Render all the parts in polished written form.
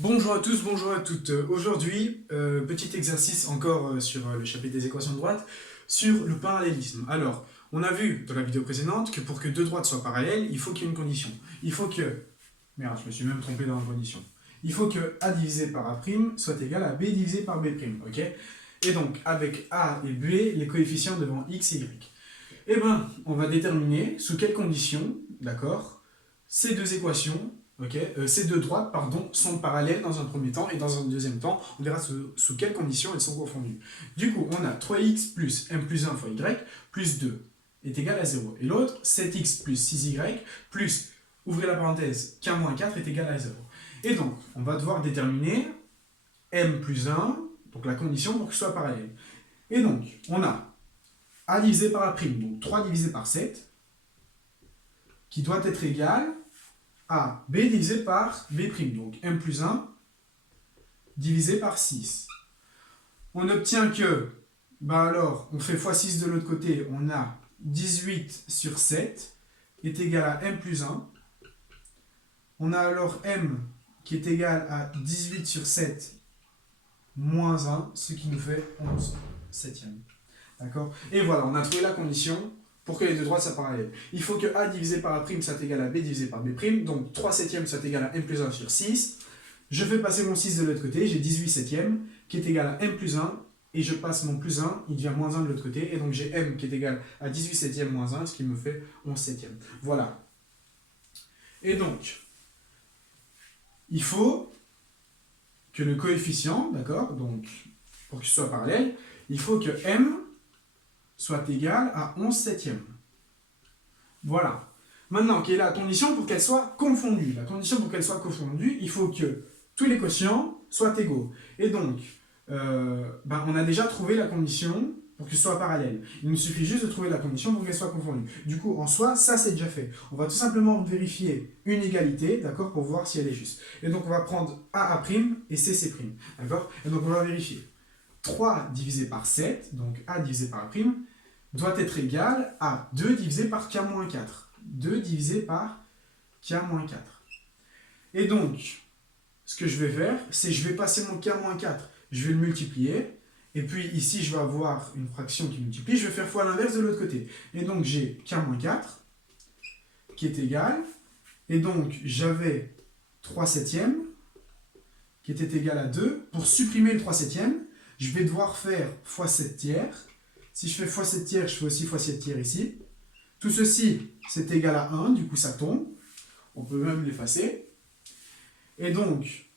Bonjour à tous, bonjour à toutes. Aujourd'hui, petit exercice encore sur le chapitre des équations de droite, sur le parallélisme. Alors, on a vu dans la vidéo précédente que pour que deux droites soient parallèles, il faut qu'il y ait une condition. Il faut que... Merde, je me suis même trompé dans la condition. Il faut que A divisé par A' soit égal à B divisé par B', ok? Et donc, avec A et B, les coefficients devant X et Y. Eh bien, on va déterminer sous quelles conditions, d'accord, ces deux équations, ces deux droites, pardon, sont parallèles dans un premier temps, et dans un deuxième temps, on verra sous quelles conditions elles sont confondues. Du coup, on a 3x plus m plus 1 fois y plus 2 est égal à 0. Et l'autre, 7x plus 6y plus, ouvrez la parenthèse, k-4 est égal à 0. Et donc, on va devoir déterminer m plus 1, donc la condition pour que ce soit parallèle. Et donc, on a A divisé par A', donc 3 divisé par 7, qui doit être égal à B divisé par B', donc M plus 1 divisé par 6. On obtient que, alors, on fait x6 de l'autre côté, on a 18 sur 7 est égal à M plus 1. On a alors M qui est égal à 18 sur 7 moins 1, ce qui nous fait 11 septièmes. D'accord? Et voilà, on a trouvé la condition pour que les deux droites soient parallèles. Il faut que A divisé par A' soit égal à B divisé par B', donc 3 septièmes soit égal à M plus 1 sur 6. Je fais passer mon 6 de l'autre côté, j'ai 18 septièmes qui est égal à M plus 1, et je passe mon plus 1, il devient moins 1 de l'autre côté, et donc j'ai M qui est égal à 18 septièmes moins 1, ce qui me fait 11 septièmes. Voilà. Et donc, il faut que le coefficient, d'accord, donc pour qu'il soit parallèle, il faut que M soit égal à 11 septièmes. Voilà. Maintenant, quelle est la condition pour qu'elle soit confondue? La condition pour qu'elle soit confondue, il faut que tous les quotients soient égaux. Et donc, on a déjà trouvé la condition pour que ce soit parallèle. Il nous suffit juste de trouver la condition pour qu'elle soit confondue. Du coup, en soi, ça c'est déjà fait. On va tout simplement vérifier une égalité, d'accord, pour voir si elle est juste. Et donc, on va prendre A' et C', d'accord? Et donc, on va vérifier. 3 divisé par 7, donc A divisé par A', doit être égal à 2 divisé par K-4. 2 divisé par K-4. Et donc, ce que je vais faire, c'est que je vais passer mon K-4, je vais le multiplier, et puis ici, je vais avoir une fraction qui multiplie, je vais faire fois l'inverse de l'autre côté. Et donc, j'ai K-4 qui est égal, et donc, j'avais 3 septièmes qui était égal à 2. Pour supprimer le 3 septièmes, je vais devoir faire fois 7 tiers. Si je fais fois 7 tiers, je fais aussi fois 7 tiers ici. Tout ceci, c'est égal à 1, du coup ça tombe. On peut même l'effacer. Et donc,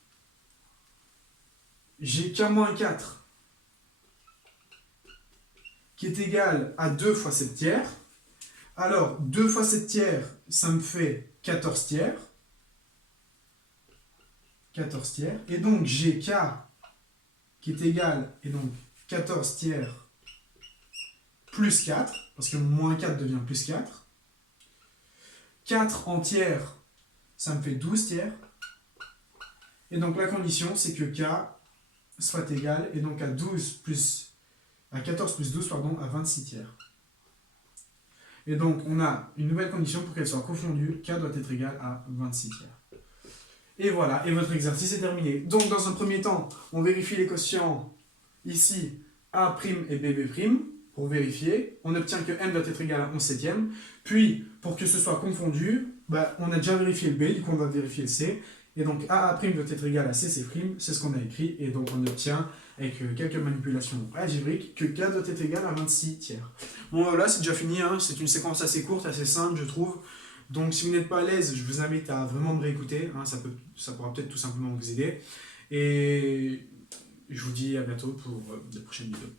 j'ai K-4 qui est égal à 2 fois 7 tiers. Alors, 2 fois 7 tiers, ça me fait 14 tiers. 14 tiers. Et donc, j'ai K qui est égal, et donc 14 tiers plus 4, parce que moins 4 devient plus 4. 4 en tiers, ça me fait 12 tiers. Et donc la condition, c'est que K soit égal, et donc à 14 plus 12, pardon, à 26 tiers. Et donc on a une nouvelle condition pour qu'elle soit confondue, K doit être égal à 26 tiers. Et voilà, et votre exercice est terminé. Donc dans un premier temps, on vérifie les quotients, ici, A' et B', pour vérifier. On obtient que M doit être égal à 11 septièmes. Puis, pour que ce soit confondu, on a déjà vérifié le B, du coup on va vérifier le C. Et donc A' doit être égal à C', c'est ce qu'on a écrit. Et donc on obtient, avec quelques manipulations algébriques, que K doit être égal à 26 tiers. Bon voilà, c'est déjà fini, hein. C'est une séquence assez courte, assez simple, je trouve. Donc si vous n'êtes pas à l'aise, je vous invite à vraiment me réécouter, hein. Ça pourra peut-être tout simplement vous aider. Et je vous dis à bientôt pour de prochaines vidéos.